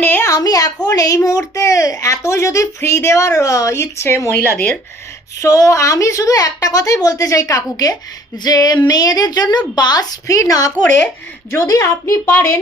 মানে আমি এখন এই মুহূর্তে এত যদি ফ্রি দেওয়ার ইচ্ছে মহিলাদের, সো আমি শুধু একটা কথাই বলতে চাই কাকুকে, যে মেয়েদের জন্য বাস ফি না করে যদি আপনি পারেন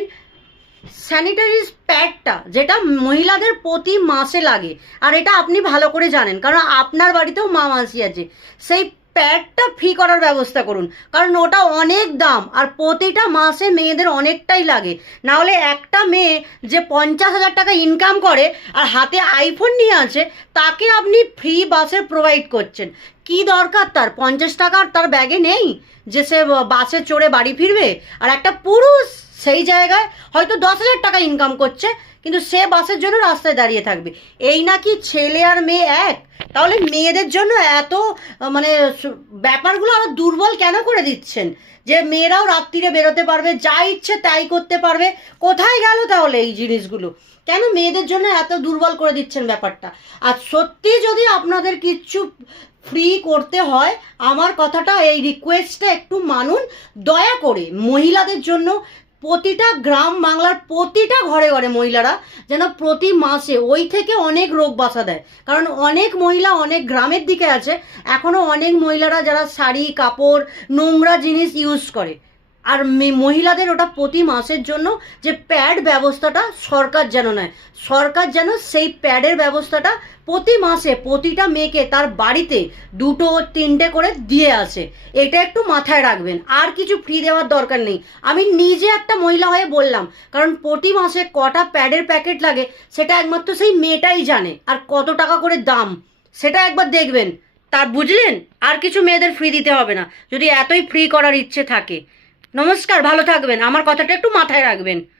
স্যানিটারি প্যাডটা, যেটা মহিলাদের প্রতি মাসে লাগে, আর এটা আপনি ভালো করে জানেন কারণ আপনার বাড়িতেও মা মাসি আছে, সেই প্যাডটা ফ্রি করার ব্যবস্থা করুন। কারণ ওটা অনেক দাম আর প্রতিটা মাসে মেয়েদের অনেকটাই লাগে। না হলে একটা মেয়ে যে 50,000 টাকা ইনকাম করে আর হাতে আইফোন নিয়ে আছে, তাকে আপনি ফ্রি বাসে প্রোভাইড করছেন। কি দরকার তার 50 টাকার তার ব্যাগে নেই যে সে বাসে চড়ে বাড়ি ফিরবে? আর একটা পুরুষ সেই জায়গায় হয়তো 10,000 টাকা ইনকাম করছে, কিন্তু সে বাসের জন্য রাস্তায় দাঁড়িয়ে থাকবে। এই নাকি ছেলে আর মেয়ে এক? তাহলে মেয়েদের জন্য এত মানে ব্যাপারগুলো আরো দুর্বল কেন করে দিচ্ছেন? যে মেয়েরাও রাত্রিরে বেরোতে পারবে, যা ইচ্ছে তাই করতে পারবে। কোথায় গেল তাহলে এই জিনিসগুলো? কেন মেয়েদের জন্য এত দুর্বল করে দিচ্ছেন ব্যাপারটা? আর সত্যি যদি আপনাদের কিচ্ছু ফ্রি করতে হয়, আমার কথাটা, এই রিকোয়েস্টটা একটু মানুন দয়া করে। মহিলাদের জন্য প্রতিটা গ্রাম বাংলার প্রতিটা ঘরে ঘরে মহিলারা যেন প্রতি মাসে ওই থেকে অনেক রোগ বাসা দেয়। কারণ অনেক মহিলা অনেক গ্রামের দিকে আছে, এখনও অনেক মহিলারা যারা শাড়ি কাপড় নোংরা জিনিস ইউজ করে। আর মহিলাদের ওটা প্রতি মাসের জন্য যে প্যাড ব্যবস্থাটা সরকার যেন নেয়, সরকার যেন সেই প্যাডের ব্যবস্থাটা প্রতি মাসে প্রতিটা মেয়েকে তার বাড়িতে 2-3টে করে দিয়ে আসে। এটা একটু মাথায় রাখবেন। আর কিছু ফ্রি দেওয়ার দরকার নেই। আমি নিজে একটা মহিলা হয়ে বললাম, কারণ প্রতি মাসে কটা প্যাডের প্যাকেট লাগে সেটা একমাত্র সেই মেয়েটাই জানে, আর কত টাকা করে দাম সেটা একবার দেখবেন। তার বুঝলেন? আর কিছু মেয়েদের ফ্রি দিতে হবে না যদি এতই ফ্রি করার ইচ্ছে থাকে। নমস্কার, ভালো থাকবেন, আমার কথাটা একটু মাথায় রাখবেন।